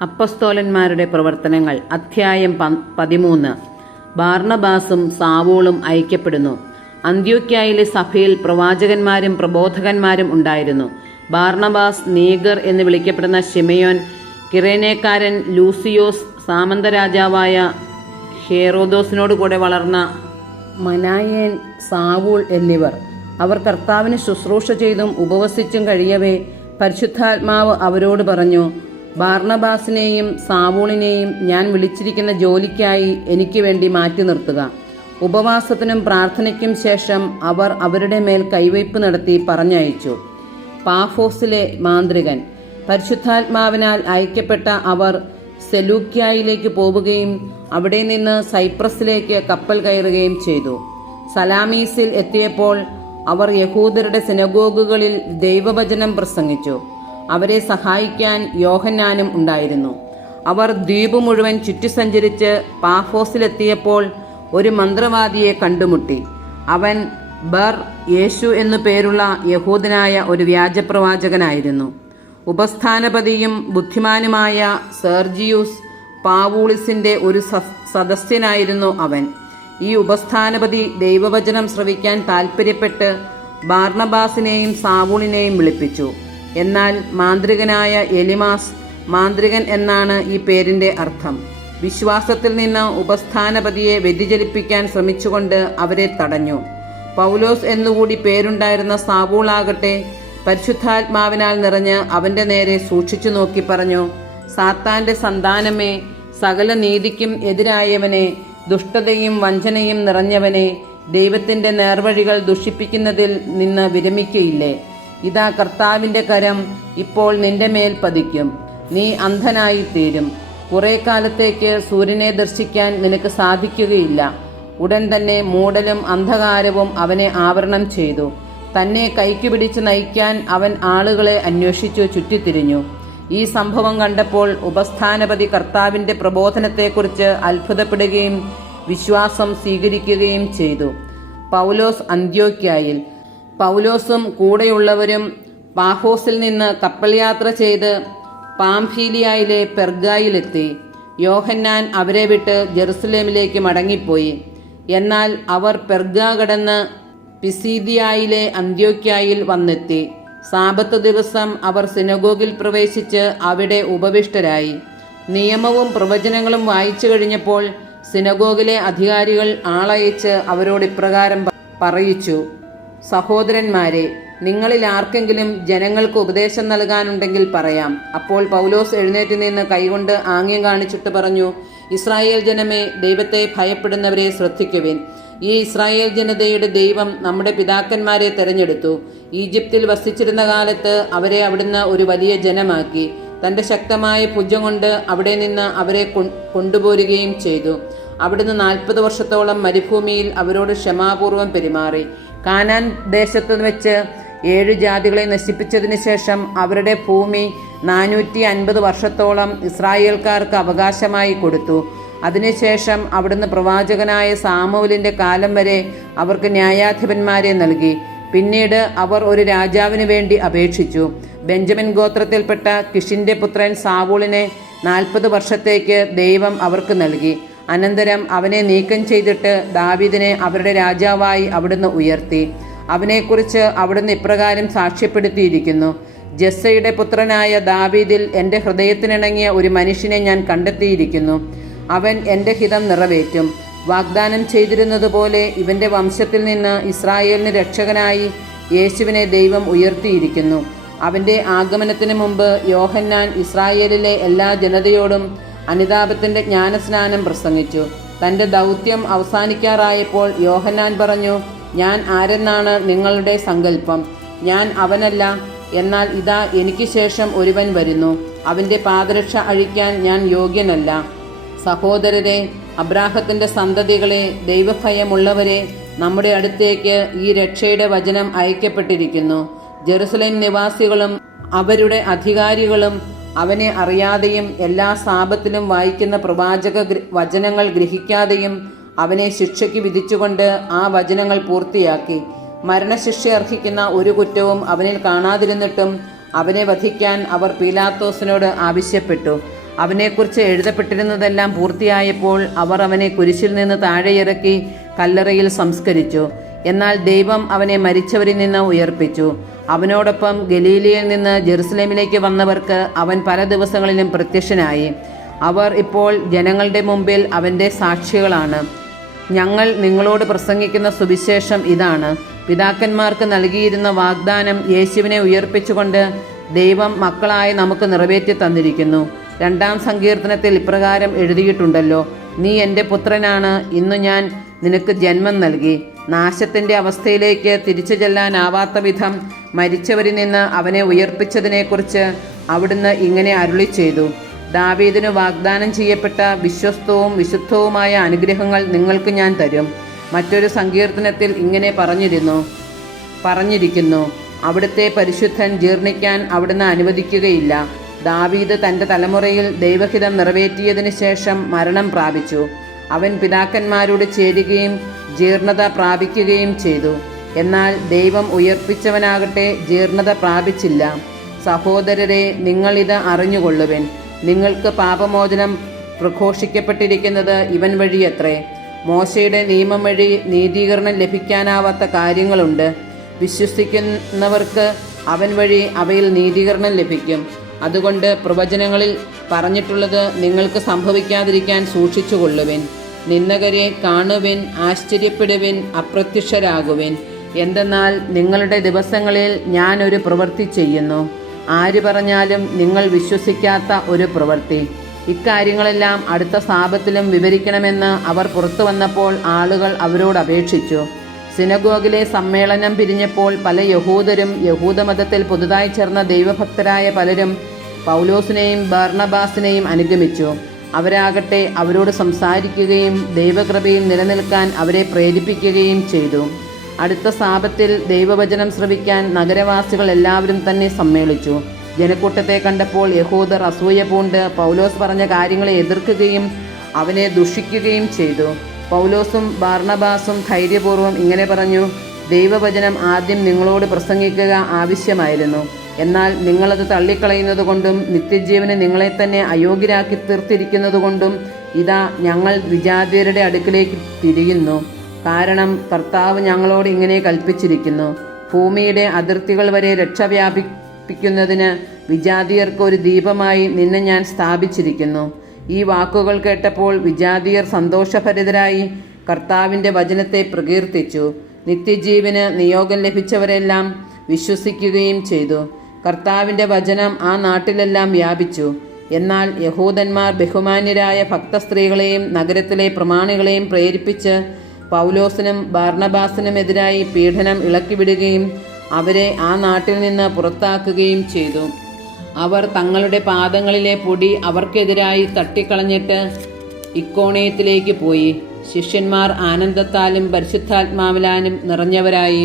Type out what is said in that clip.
അപ്പസ്തോലന്മാരുടെ പ്രവർത്തനങ്ങൾ അധ്യായം 13. ബാർണബാസും സാവൂളും ഐക്യപ്പെടുന്നു. അന്ത്യോക്യയിലെ സഭയിൽ പ്രവാചകന്മാരും പ്രബോധകന്മാരും ഉണ്ടായിരുന്നു. ബാർണബാസ് നീഗർ എന്ന് വിളിക്കപ്പെടുന്ന ശിമയോൻ, കിറേനേക്കാരൻ ലൂസിയോസ്, സാമന്തരാജാവായ ഹേറോദോസിനോട് കൂടെ വളർന്ന മനായേൻ, സാവൂൾ എന്നിവർ. അവർ കർത്താവിന് ശുശ്രൂഷ ചെയ്തും ഉപവസിച്ചും കഴിയവേ പരിശുദ്ധാത്മാവ് അവരോട് പറഞ്ഞു, ബാർണബാസിനെയും സാവൂളിനെയും ഞാൻ വിളിച്ചിരിക്കുന്ന ജോലിക്കായി എനിക്ക് വേണ്ടി മാറ്റി നിർത്തുക. ഉപവാസത്തിനും പ്രാർത്ഥനയ്ക്കും ശേഷം അവർ അവരുടെ മേൽ കൈവയ്പ് നടത്തി പറഞ്ഞയച്ചു. പാഫോസിലെ മാന്ത്രികൻ. പരിശുദ്ധാത്മാവിനാൽ അയക്കപ്പെട്ട അവർ സെലൂക്യയിലേക്ക് പോവുകയും അവിടെ നിന്ന് സൈപ്രസിലേക്ക് കപ്പൽ കയറുകയും ചെയ്തു. സലാമീസിൽ എത്തിയപ്പോൾ അവർ യഹൂദരുടെ സിനഗോഗുകളിൽ ദൈവവചനം പ്രസംഗിച്ചു. അവരെ സഹായിക്കാൻ യോഹന്നാനും ഉണ്ടായിരുന്നു. അവർ ദ്വീപ് മുഴുവൻ ചുറ്റി സഞ്ചരിച്ച് പാഫോസിലെത്തിയപ്പോൾ ഒരു മന്ത്രവാദിയെ കണ്ടുമുട്ടി. അവൻ ബർ യേശു എന്നു പേരുള്ള യഹൂദനായ ഒരു വ്യാജപ്രവാചകനായിരുന്നു. ഉപസ്ഥാനപതിയും ബുദ്ധിമാനുമായ സെർജിയൂസ് പാവൂളിസിന്റെ ഒരു സദസ്യനായിരുന്നു അവൻ. ഈ ഉപസ്ഥാനപതി ദൈവവചനം ശ്രവിക്കാൻ താൽപ്പര്യപ്പെട്ട് ബാർണബാസിനെയും സാവൂളിനെയും വിളിപ്പിച്ചു. എന്നാൽ മാന്ത്രികനായ എലിമാസ്, മാന്ത്രികൻ എന്നാണ് ഈ പേരിന്റെ അർത്ഥം, വിശ്വാസത്തിൽ നിന്ന് ഉപസ്ഥാനപതിയെ വ്യതിചലിപ്പിക്കാൻ ശ്രമിച്ചുകൊണ്ട് അവരെ തടഞ്ഞു. പൗലോസ് എന്നുകൂടി പേരുണ്ടായിരുന്ന സാവൂളാകട്ടെ പരിശുദ്ധാത്മാവിനാൽ നിറഞ്ഞ് അവന്റെ നേരെ സൂക്ഷിച്ചു നോക്കി പറഞ്ഞു, സാത്താന്റെ സന്താനമേ, സകല നീതിക്കും എതിരായവനെ, ദുഷ്ടതയും വഞ്ചനയും നിറഞ്ഞവനെ, ദൈവത്തിന്റെ നേർവഴികൾ ദുഷിപ്പിക്കുന്നതിൽ നിന്ന് വിരമിക്കയില്ലേ? ഇതാ കർത്താവിന്റെ കരം ഇപ്പോൾ നിന്റെ മേൽ പതിക്കും. നീ അന്ധനായി തീരും. കുറെ കാലത്തേക്ക് സൂര്യനെ ദർശിക്കാൻ നിനക്ക് സാധിക്കുകയില്ല. ഉടൻ തന്നെ മൂടലും അന്ധകാരവും അവനെ ആവരണം ചെയ്തു. തന്നെ കൈക്ക് പിടിച്ച് നയിക്കാൻ അവൻ ആളുകളെ അന്വേഷിച്ചു ചുറ്റിത്തിരിഞ്ഞു. ഈ സംഭവം കണ്ടപ്പോൾ ഉപസ്ഥാനപതി കർത്താവിന്റെ പ്രബോധനത്തെക്കുറിച്ച് അത്ഭുതപ്പെടുകയും വിശ്വാസം സ്വീകരിക്കുകയും ചെയ്തു. പൗലോസ് അന്ത്യോക്യയിൽ. പൗലോസും കൂടെയുള്ളവരും പാഫോസിൽ നിന്ന് കപ്പൽ യാത്ര ചെയ്ത് പാംഫീലിയയിലെ പെർഗായിലെത്തി. യോഹന്നാൻ അവരെ വിട്ട് ജെറുസലേമിലേക്ക് മടങ്ങിപ്പോയി. എന്നാൽ അവർ പെർഗ കടന്ന് പിസീദിയയിലെ അന്ത്യോക്യയിൽ വന്നെത്തി. സാബത്ത് ദിവസം അവർ സിനഗോഗിൽ പ്രവേശിച്ച് അവിടെ ഉപവിഷ്ടരായി. നിയമവും പ്രവചനങ്ങളും വായിച്ചു കഴിഞ്ഞപ്പോൾ സിനഗോഗിലെ അധികാരികൾ ആളയച്ച് അവരോട് ഇപ്രകാരം പറയിച്ചു, സഹോദരന്മാരെ, നിങ്ങളിൽ ആർക്കെങ്കിലും ജനങ്ങൾക്ക് ഉപദേശം നൽകാനുണ്ടെങ്കിൽ പറയാം. അപ്പോൾ പൗലോസ് എഴുന്നേറ്റ് നിന്ന് കൈകൊണ്ട് ആംഗ്യം കാണിച്ചിട്ട് പറഞ്ഞു, ഇസ്രായേൽ ജനമേ, ദൈവത്തെ ഭയപ്പെടുന്നവരെ ശ്രദ്ധിക്കുവിൻ. ഈ ഇസ്രായേൽ ജനതയുടെ ദൈവം നമ്മുടെ പിതാക്കന്മാരെ തെരഞ്ഞെടുത്തു. ഈജിപ്തിൽ വസിച്ചിരുന്ന കാലത്ത് അവരെ അവിടുന്ന് ഒരു വലിയ ജനമാക്കി. തന്റെ ശക്തമായ ഭുജം കൊണ്ട് അവിടെ നിന്ന് അവരെ കൊണ്ടുപോരുകയും ചെയ്തു. അവിടുന്ന് 40 വർഷത്തോളം മരുഭൂമിയിൽ അവരോട് ക്ഷമാപൂർവം പെരുമാറി. കാനാൻ ദേശത്ത് വെച്ച് 7 ജാതികളെ നശിപ്പിച്ചതിന് ശേഷം അവരുടെ ഭൂമി 450 വർഷത്തോളം ഇസ്രായേൽക്കാർക്ക് അവകാശമായി കൊടുത്തു. അതിനുശേഷം അവിടുന്ന് പ്രവാചകനായ സാമുവേലിന്റെ കാലം വരെ അവർക്ക് ന്യായാധിപന്മാരെ നൽകി. പിന്നീട് അവർ ഒരു രാജാവിന് വേണ്ടി അപേക്ഷിച്ചു. ബെഞ്ചമിൻ ഗോത്രത്തിൽപ്പെട്ട കിഷിന്റെ പുത്രൻ സാവൂളിനെ 40 വർഷത്തേക്ക് ദൈവം അവർക്ക് നൽകി. അനന്തരം അവനെ നീക്കം ചെയ്തിട്ട് ദാവീദിനെ അവരുടെ രാജാവായി അവിടുന്ന് ഉയർത്തി. അവനെക്കുറിച്ച് അവിടുന്ന് ഇപ്രകാരം സാക്ഷ്യപ്പെടുത്തിയിരിക്കുന്നു, ജസ്സയുടെ പുത്രനായ ദാവീദിൽ എൻ്റെ ഹൃദയത്തിനിണങ്ങിയ ഒരു മനുഷ്യനെ ഞാൻ കണ്ടെത്തിയിരിക്കുന്നു. അവൻ എൻ്റെ ഹിതം നിറവേറ്റും. വാഗ്ദാനം ചെയ്തിരുന്നതുപോലെ ഇവന്റെ വംശത്തിൽ നിന്ന് ഇസ്രായേലിന് രക്ഷകനായി യേശുവിനെ ദൈവം ഉയർത്തിയിരിക്കുന്നു. അവന്റെ ആഗമനത്തിന് മുമ്പ് യോഹന്നാൻ ഇസ്രായേലിലെ എല്ലാ ജനതയോടും അനുതാപത്തിന്റെ ജ്ഞാനസ്നാനം പ്രസംഗിച്ചു. തന്റെ ദൗത്യം അവസാനിക്കാറായപ്പോൾ യോഹന്നാൻ പറഞ്ഞു, ഞാൻ ആരെന്നാണ് നിങ്ങളുടെ സങ്കല്പം? ഞാൻ അവനല്ല, എന്നാൽ ഇതാ എനിക്ക് ശേഷം ഒരുവൻ വരുന്നു. അവന്റെ പാദരക്ഷ അഴിക്കാൻ ഞാൻ യോഗ്യനല്ല. സഹോദരരെ, അബ്രാഹത്തിന്റെ സന്തതികളെ, ദൈവഭയമുള്ളവരെ, നമ്മുടെ അടുത്തേക്ക് ഈ രക്ഷയുടെ വചനം അയക്കപ്പെട്ടിരിക്കുന്നു. ജെറുസലേം നിവാസികളും അവരുടെ അധികാരികളും അവനെ അറിയാതെയും എല്ലാ സാപത്തിലും വായിക്കുന്ന പ്രവാചക വചനങ്ങൾ ഗ്രഹിക്കാതെയും അവനെ ശിക്ഷയ്ക്ക് വിധിച്ചുകൊണ്ട് ആ വചനങ്ങൾ പൂർത്തിയാക്കി. മരണശിക്ഷ അർഹിക്കുന്ന ഒരു കുറ്റവും അവനിൽ കാണാതിരുന്നിട്ടും അവനെ വധിക്കാൻ അവർ പീലാത്തോസിനോട് ആവശ്യപ്പെട്ടു. അവനെക്കുറിച്ച് എഴുതപ്പെട്ടിരുന്നതെല്ലാം പൂർത്തിയായപ്പോൾ അവർ അവനെ കുരിശിൽ നിന്ന് താഴെയിറക്കി കല്ലറയിൽ സംസ്കരിച്ചു. എന്നാൽ ദൈവം അവനെ മരിച്ചവരിൽ നിന്ന് ഉയർപ്പിച്ചു. അവനോടൊപ്പം ഗലീലയിൽ നിന്ന് ജെറുസലേമിലേക്ക് വന്നവർക്ക് അവൻ പല ദിവസങ്ങളിലും പ്രത്യക്ഷനായി. അവർ ഇപ്പോൾ ജനങ്ങളുടെ മുമ്പിൽ അവൻ്റെ സാക്ഷികളാണ്. ഞങ്ങൾ നിങ്ങളോട് പ്രസംഗിക്കുന്ന സുവിശേഷം ഇതാണ്. പിതാക്കന്മാർക്ക് നൽകിയിരുന്ന വാഗ്ദാനം യേശുവിനെ ഉയർപ്പിച്ചുകൊണ്ട് ദൈവം മക്കളായ നമുക്ക് നിറവേറ്റി തന്നിരിക്കുന്നു. 2-ാം സങ്കീർത്തനത്തിൽ ഇപ്രകാരം എഴുതിയിട്ടുണ്ടല്ലോ, നീ എൻ്റെ പുത്രനാണ്, ഇന്നു ഞാൻ നിനക്ക് ജന്മം നൽകി. നാശത്തിൻ്റെ അവസ്ഥയിലേക്ക് തിരിച്ചു ചെല്ലാനാവാത്ത വിധം മരിച്ചവരിൽ നിന്ന് അവനെ ഉയർപ്പിച്ചതിനെക്കുറിച്ച് അവിടുന്ന് ഇങ്ങനെ അരുളി ചെയ്തു, ദാവീദിന് വാഗ്ദാനം ചെയ്യപ്പെട്ട വിശ്വസ്തവും വിശുദ്ധവുമായ അനുഗ്രഹങ്ങൾ നിങ്ങൾക്ക് ഞാൻ തരും. മറ്റൊരു സങ്കീർത്തനത്തിൽ ഇങ്ങനെ പറഞ്ഞിരിക്കുന്നു, അവിടുത്തെ പരിശുദ്ധൻ ജീർണിക്കാൻ അവിടുന്ന് അനുവദിക്കുകയില്ല. ദാവീദ് തൻ്റെ തലമുറയിൽ ദൈവഹിതം നിറവേറ്റിയതിനു ശേഷം മരണം പ്രാപിച്ചു. അവൻ പിതാക്കന്മാരോട് ചേരുകയും ജീർണത പ്രാപിക്കുകയും ചെയ്തു. എന്നാൽ ദൈവം ഉയർപ്പിച്ചവനാകട്ടെ ജീർണത പ്രാപിച്ചില്ല. സഹോദരരെ, നിങ്ങളിത് അറിഞ്ഞുകൊള്ളുവിൻ. നിങ്ങൾക്ക് പാപമോചനം പ്രഘോഷിക്കപ്പെട്ടിരിക്കുന്നത് ഇവൻ വഴിയത്രേ. മോശയുടെ നിയമം വഴി നീതീകരണം ലഭിക്കാനാവാത്ത കാര്യങ്ങളുണ്ട്. വിശ്വസിക്കുന്നവർക്ക് അവൻ വഴി അവയിൽ നീതീകരണം ലഭിക്കും. അതുകൊണ്ട് പ്രവചനങ്ങളിൽ പറഞ്ഞിട്ടുള്ളത് നിങ്ങൾക്ക് സംഭവിക്കാതിരിക്കാൻ സൂക്ഷിച്ചുകൊള്ളുവിൻ. നിന്ദകരെ കാണുവിൻ, ആശ്ചര്യപ്പെടുവിൻ, അപ്രത്യക്ഷരാകുവിൻ. എന്തെന്നാൽ നിങ്ങളുടെ ദിവസങ്ങളിൽ ഞാൻ ഒരു പ്രവൃത്തി ചെയ്യുന്നു, ആര് പറഞ്ഞാലും നിങ്ങൾ വിശ്വസിക്കാത്ത ഒരു പ്രവൃത്തി. ഇക്കാര്യങ്ങളെല്ലാം അടുത്ത സാപത്തിലും വിവരിക്കണമെന്ന് അവർ പുറത്തു വന്നപ്പോൾ ആളുകൾ അവരോട് അപേക്ഷിച്ചു. സിനഗോഗിലെ സമ്മേളനം പിരിഞ്ഞപ്പോൾ പല യഹൂദരും യഹൂദമതത്തിൽ പുതുതായി ചേർന്ന ദൈവഭക്തരായ പലരും പൗലോസിനെയും ബർന്നബാസിനെയും അനുഗമിച്ചു. അവരാകട്ടെ അവരോട് സംസാരിക്കുകയും ദൈവകൃപയിൽ നിലനിൽക്കാൻ അവരെ പ്രേരിപ്പിക്കുകയും ചെയ്തു. അടുത്ത സാപത്തിൽ ദൈവവചനം ശ്രവിക്കാൻ നഗരവാസികൾ എല്ലാവരും തന്നെ സമ്മേളിച്ചു. ജനക്കൂട്ടത്തെ കണ്ടപ്പോൾ യഹൂദർ അസൂയ പൂണ്ട് പൗലോസ് പറഞ്ഞ കാര്യങ്ങളെ എതിർക്കുകയും അവനെ ദുഷിക്കുകയും ചെയ്തു. പൗലോസും ബർന്നബാസും ധൈര്യപൂർവ്വം ഇങ്ങനെ പറഞ്ഞു, ദൈവവചനം ആദ്യം നിങ്ങളോട് പ്രസംഗിക്കുക ആവശ്യമായിരുന്നു. എന്നാൽ നിങ്ങളത് തള്ളിക്കളയുന്നതുകൊണ്ടും നിത്യജീവന് നിങ്ങളെ തന്നെ അയോഗ്യരാക്കി തീർത്തിരിക്കുന്നതുകൊണ്ടും ഇതാ ഞങ്ങൾ വിജാതിയരുടെ അടുക്കിലേക്ക് തിരിയുന്നു. കാരണം കർത്താവ് ഞങ്ങളോട് ഇങ്ങനെ കൽപ്പിച്ചിരിക്കുന്നു, ഭൂമിയുടെ അതിർത്തികൾ വരെ രക്ഷ വ്യാപിപ്പിക്കുന്നതിന് വിജാതിയർക്ക് ഒരു ദീപമായി നിന്നെ ഞാൻ സ്ഥാപിച്ചിരിക്കുന്നു. ഈ വാക്കുകൾ കേട്ടപ്പോൾ വിജാതിയർ സന്തോഷഭരിതരായി കർത്താവിൻ്റെ വചനത്തെ പ്രകീർത്തിച്ചു. നിത്യജീവന് നിയോഗം ലഭിച്ചവരെല്ലാം വിശ്വസിക്കുകയും ചെയ്തു. കർത്താവിൻ്റെ വചനം ആ നാട്ടിലെല്ലാം വ്യാപിച്ചു. എന്നാൽ യഹൂദന്മാർ ബഹുമാന്യരായ ഭക്തസ്ത്രീകളെയും നഗരത്തിലെ പ്രമാണികളെയും പ്രേരിപ്പിച്ച് പൗലോസിനും ബർന്നബാസിനുമെതിരായി പീഡനം ഇളക്കിവിടുകയും അവരെ ആ നാട്ടിൽ നിന്ന് പുറത്താക്കുകയും ചെയ്തു. അവർ തങ്ങളുടെ പാദങ്ങളിലെ പൊടി അവർക്കെതിരായി തട്ടിക്കളഞ്ഞിട്ട് ഇക്കോണിയത്തിലേക്ക് പോയി. ശിഷ്യന്മാർ ആനന്ദത്താലും പരിശുദ്ധാത്മാവിലാലും നിറഞ്ഞവരായി